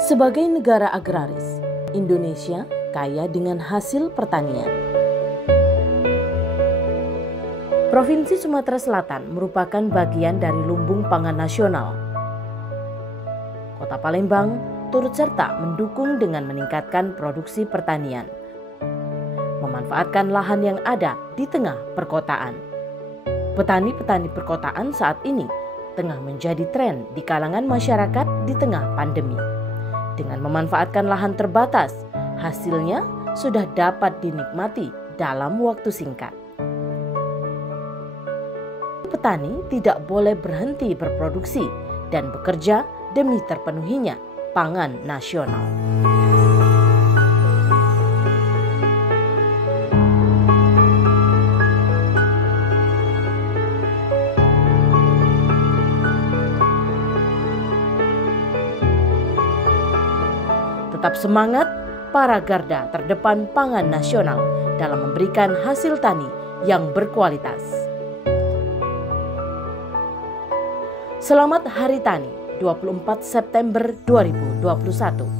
Sebagai negara agraris, Indonesia kaya dengan hasil pertanian. Provinsi Sumatera Selatan merupakan bagian dari lumbung pangan nasional. Kota Palembang turut serta mendukung dengan meningkatkan produksi pertanian, memanfaatkan lahan yang ada di tengah perkotaan. Petani-petani perkotaan saat ini tengah menjadi tren di kalangan masyarakat di tengah pandemi. Dengan memanfaatkan lahan terbatas, hasilnya sudah dapat dinikmati dalam waktu singkat. Petani tidak boleh berhenti berproduksi dan bekerja demi terpenuhinya pangan nasional. Tetap semangat para garda terdepan pangan nasional dalam memberikan hasil tani yang berkualitas. Selamat Hari Tani 24 September 2021.